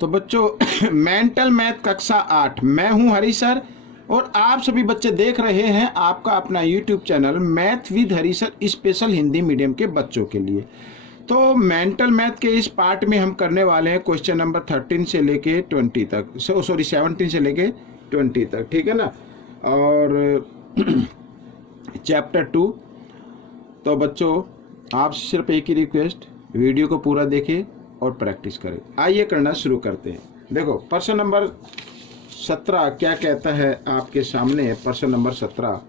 तो बच्चों mental math कक्षा 8, मैं हूं हरी सर और आप सभी बच्चे देख रहे हैं आपका अपना YouTube channel math with Hari sir special Hindi medium के बच्चों के लिए। तो मेंटल मैथ के इस पार्ट में हम करने वाले हैं क्वेश्चन नंबर 13 से लेके 20 तक, 17 से लेके 20 तक, ठीक है ना। और चैप्टर 2। तो बच्चों आप सिर्फ एक ही रिक्वेस्ट, वीडियो को पूरा देखें और प्रैक्टिस करें। आइए करना शुरू करते हैं। देखो प्रश्न नंबर 17 क्या कहता है आपके सामने, प्रश्न नंबर 17,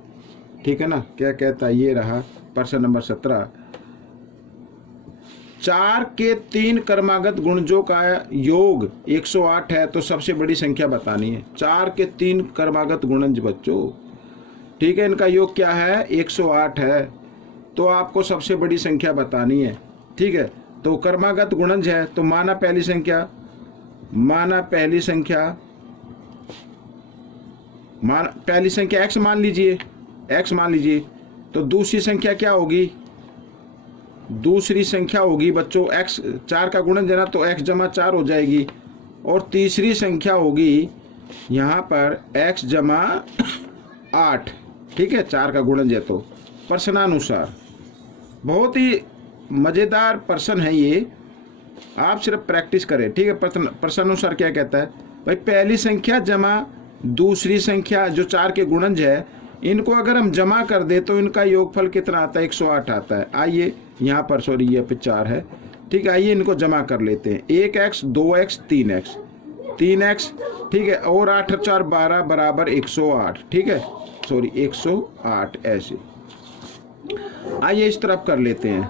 ठीक है ना। क्या कहता है, ये रहा प्रश्न नंबर 17। 4 के 3 क्रमागत गुणजों का योग 108 है, तो सबसे बड़ी संख्या बतानी है। 4 के 3 क्रमागत गुणज बच्चों, ठीक है, इनका योग क्या है, 108 है, तो आपको सबसे बड़ी संख्या बतानी है, ठीक है। तो क्रमागत गुणज है, तो माना पहली संख्या, पहली संख्या x मान लीजिए, तो दूसरी संख्या क्या होगी, दूसरी संख्या होगी बच्चों x, 4 का गुणज है ना, तो x जमा 4 हो जाएगी। और तीसरी संख्या होगी यहाँ पर x जमा 8, ठीक है, 4 का गुणज है। तो प्रश्नानुसार बहुत ही मज़ेदार प्रश्न है ये, आप सिर्फ प्रैक्टिस करें, ठीक है। प्रश्नानुसार क्या कहता है भाई, पहली संख्या जमा दूसरी संख्या जो 4 के गुणज है, इनको अगर हम जमा कर दे तो इनका योगफल कितना आता है, 108 आता है। आइए यहाँ पर, सॉरी ये पे 4 है, ठीक है। आइए इनको जमा कर लेते हैं, 1x 2x 3x, ठीक है, और 8 और 4 12 बराबर 108, ठीक है, सॉरी 108 ऐसे। आइए इस तरफ कर लेते हैं,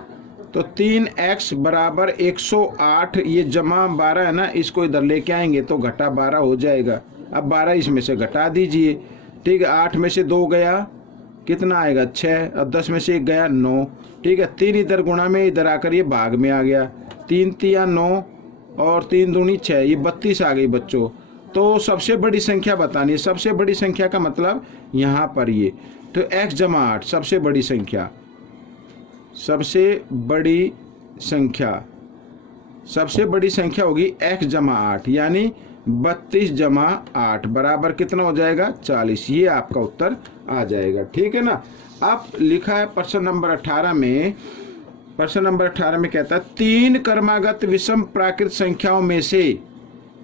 तो 3x बराबर 108, ये जमा 12 है ना, इसको इधर लेके आएंगे तो घटा 12 हो जाएगा। अब 12 इसमें से घटा दीजिए, ठीक है। 8 में से 2 गया, कितना आएगा 6, और 10 में से 1 गया 9, ठीक है। 3 इधर गुणा में, इधर आकर ये भाग में आ गया, 3 तिया 9 और 3 दूनी 6, ये 32 आ गई बच्चों। तो सबसे बड़ी संख्या बतानी है, सबसे बड़ी संख्या का मतलब यहाँ पर ये, तो x जमा 8 सबसे बड़ी संख्या, सबसे बड़ी संख्या होगी x जमा 8, यानी 32 जमा 8 बराबर कितना हो जाएगा, 40। ये आपका उत्तर आ जाएगा, ठीक है ना। अब लिखा है प्रश्न नंबर 18 में, प्रश्न नंबर 18 में कहता है 3 क्रमागत विषम प्राकृत संख्याओं में से,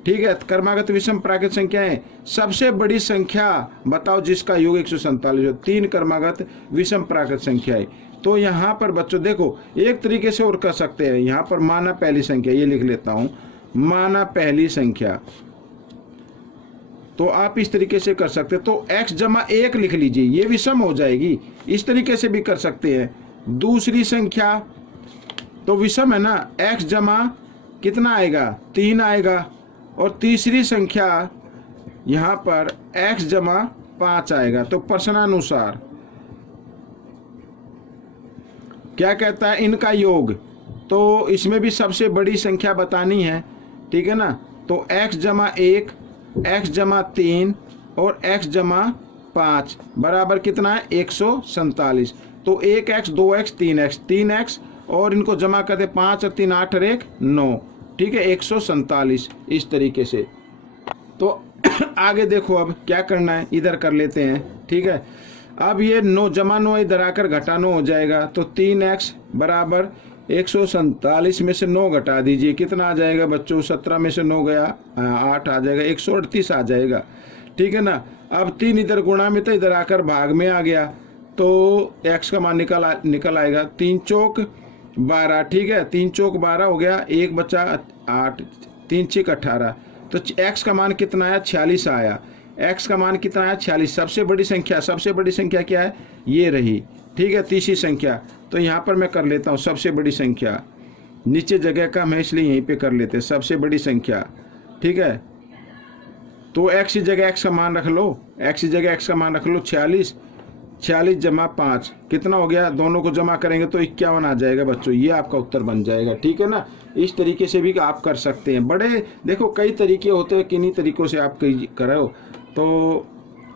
ठीक है, क्रमागत विषम प्राकृत संख्याएं, सबसे बड़ी संख्या बताओ जिसका योग 147 हो। 3 क्रमागत विषम प्राकृत संख्याएं, तो यहाँ पर बच्चों देखो एक तरीके से और कर सकते हैं। यहाँ पर माना पहली संख्या, ये लिख लेता हूँ, माना पहली संख्या, तो आप इस तरीके से कर सकते हैं। तो x जमा 1 लिख लीजिए, ये विषम हो जाएगी, इस तरीके से भी कर सकते हैं। दूसरी संख्या तो विषम है ना, x जमा कितना आएगा, 3 आएगा, और तीसरी संख्या यहाँ पर x जमा 5 आएगा। तो प्रश्नानुसार क्या कहता है, इनका योग, तो इसमें भी सबसे बड़ी संख्या बतानी है, ठीक है ना। तो x जमा 1, x जमा 3 और x जमा 5 बराबर कितना है, 147। तो 1x 2x 3x और इनको जमा करते 5 और 3 8 और 1 9, ठीक है, 147 इस तरीके से। तो आगे देखो अब क्या करना है, इधर कर लेते हैं, ठीक है। अब ये 9 जमा 9 इधर आकर घटा 9 हो जाएगा, तो 3x बराबर 147 में से 9 घटा दीजिए, कितना आ जाएगा बच्चों, 17 में से 9 गया 8 आ जाएगा, 138 आ जाएगा, ठीक है ना। अब 3 इधर गुणा में, तो इधर आकर भाग में आ गया, तो x का मान निकल आएगा, 3 चौक 12, ठीक है, 3 चौक 12 हो गया, 1 बचा 8, 3 6 18, तो x का मान कितना आया, 46 आया। x का मान कितना है, 46। सबसे बड़ी संख्या क्या है, ये रही, ठीक है, तीसरी संख्या। तो यहाँ पर मैं कर लेता हूँ सबसे बड़ी संख्या, नीचे जगह कम है इसलिए यहीं पे कर लेते हैं सबसे बड़ी संख्या, ठीक है। तो x की जगह x का मान रख लो, 46 जमा 5 कितना हो गया, दोनों को जमा करेंगे तो 51 आ जाएगा बच्चों, ये आपका उत्तर बन जाएगा, ठीक है ना। इस तरीके से भी आप कर सकते हैं। बड़े देखो कई तरीके होते हैं, किन्हीं तरीकों से आप करो तो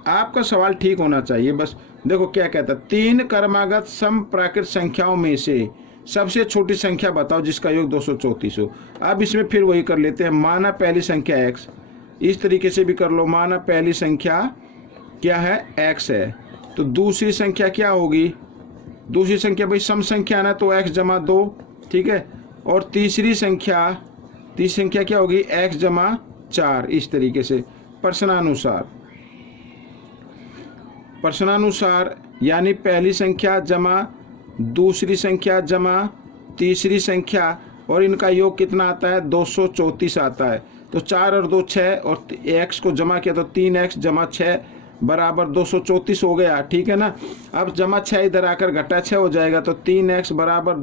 आपका सवाल ठीक होना चाहिए। बस देखो क्या कहता है, 3 क्रमागत सम प्राकृत संख्याओं में से सबसे छोटी संख्या बताओ जिसका योग 234 हो। अब इसमें फिर वही कर लेते हैं, माना पहली संख्या x, इस तरीके से भी कर लो, माना पहली संख्या क्या है x है, तो दूसरी संख्या क्या होगी, दूसरी संख्या भाई सम संख्या ना, तो x जमा 2, ठीक है, और तीसरी संख्या क्या होगी x जमा 4, इस तरीके से प्रश्नानुसार यानी पहली संख्या जमा दूसरी संख्या जमा तीसरी संख्या, और इनका योग कितना आता है 234 आता है। तो 4 और 2 6, और x को जमा किया तो 3x जमा 6 बराबर 234 हो गया, ठीक है ना। अब जमा 6 इधर आकर घटा 6 हो जाएगा, तो 3x बराबर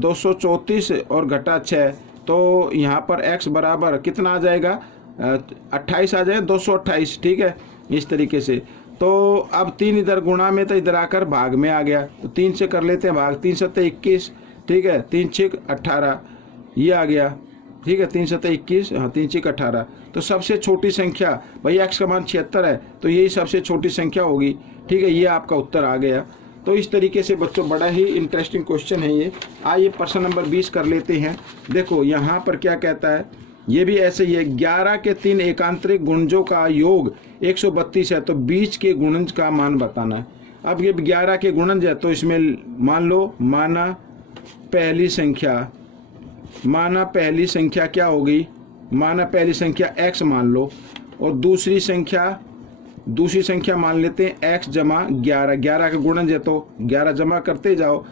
234 और घटा 6, तो यहाँ पर x बराबर कितना आ जाएगा 28 आ जाएगा, 228, ठीक है, इस तरीके से। तो अब 3 इधर गुणा में, तो इधर आकर भाग में आ गया, तो 3 से कर लेते हैं भाग, 3 7 21, ठीक है, 3 6 18, ये आ गया, ठीक है, 3 7 21, हाँ 3 6 18। तो सबसे छोटी संख्या भाई x का मान 76 है, तो यही सबसे छोटी संख्या होगी, ठीक है, ये आपका उत्तर आ गया। तो इस तरीके से बच्चों बड़ा ही इंटरेस्टिंग क्वेश्चन है ये। आइए प्रश्न नंबर 20 कर लेते हैं। देखो यहाँ पर क्या कहता है, ये भी ऐसे ही है, 11 के 3 एकांतरिक गुणजों का योग 132 है, तो बीच के गुणज का मान बताना है। अब ये 11 के गुणज है, तो इसमें मान लो, माना पहली संख्या क्या होगी, माना पहली संख्या x मान लो, और दूसरी संख्या मान लेते हैं x जमा 11, 11 का गुणज है तो 11 जमा करते जाओ।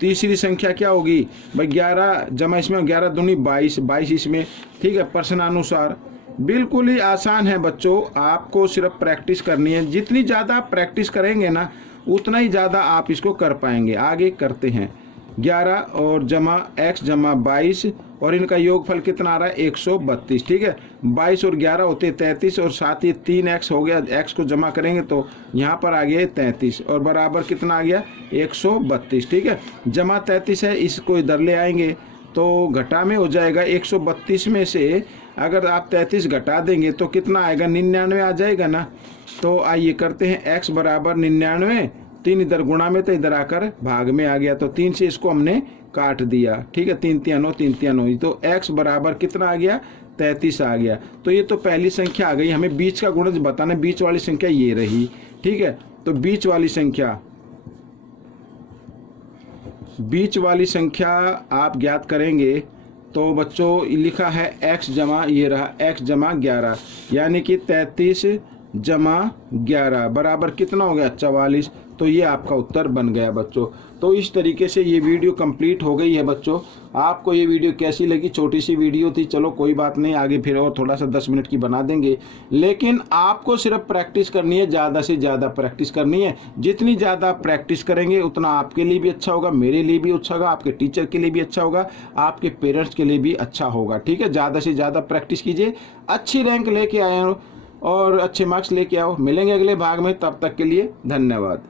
तीसरी संख्या क्या होगी भाई 11 जमा, इसमें 11 दूनी 22, 22 इसमें, ठीक है, प्रश्नानुसार। बिल्कुल ही आसान है बच्चों, आपको सिर्फ प्रैक्टिस करनी है, जितनी ज़्यादा आप प्रैक्टिस करेंगे ना उतना ही ज़्यादा आप इसको कर पाएंगे। आगे करते हैं, 11 और जमा x जमा 22, और इनका योगफल कितना आ रहा है 132, ठीक है, 22 और 11 होते 33, और साथ ही 3x हो गया, x को जमा करेंगे तो यहाँ पर आ गया 33, और बराबर कितना आ गया 132, ठीक है, जमा 33 है, इसको इधर ले आएंगे तो घटा में हो जाएगा, 132 में से अगर आप 33 घटा देंगे तो कितना आएगा 99 आ जाएगा ना। तो आइए करते हैं, x बराबर 99, 3 इधर गुणा में तो इधर आकर भाग में आ गया, तो 3 से इसको हमने काट दिया, ठीक है, 3 3 9, 3 3 9, तो x बराबर कितना आ गया 33 आ गया। तो ये तो पहली संख्या आ गई, हमें बीच का गुणज बताना, बीच वाली संख्या ये रही, ठीक है। तो बीच वाली संख्या आप ज्ञात करेंगे, तो बच्चों लिखा है x जमा, ये रहा x जमा 11, यानी कि 33 जमा 11 बराबर कितना हो गया 44, तो ये आपका उत्तर बन गया बच्चों। तो इस तरीके से ये वीडियो कंप्लीट हो गई है बच्चों। आपको ये वीडियो कैसी लगी, छोटी सी वीडियो थी, चलो कोई बात नहीं, आगे फिर और थोड़ा सा 10 मिनट की बना देंगे, लेकिन आपको सिर्फ प्रैक्टिस करनी है, ज़्यादा से ज़्यादा प्रैक्टिस करनी है। जितनी ज़्यादा प्रैक्टिस करेंगे उतना आपके लिए भी अच्छा होगा, मेरे लिए भी अच्छा होगा, आपके टीचर के लिए भी अच्छा होगा, आपके पेरेंट्स के लिए भी अच्छा होगा, ठीक है। ज़्यादा से ज़्यादा प्रैक्टिस कीजिए, अच्छी रैंक लेके आए और अच्छे मार्क्स लेके आओ। मिलेंगे अगले भाग में, तब तक के लिए धन्यवाद।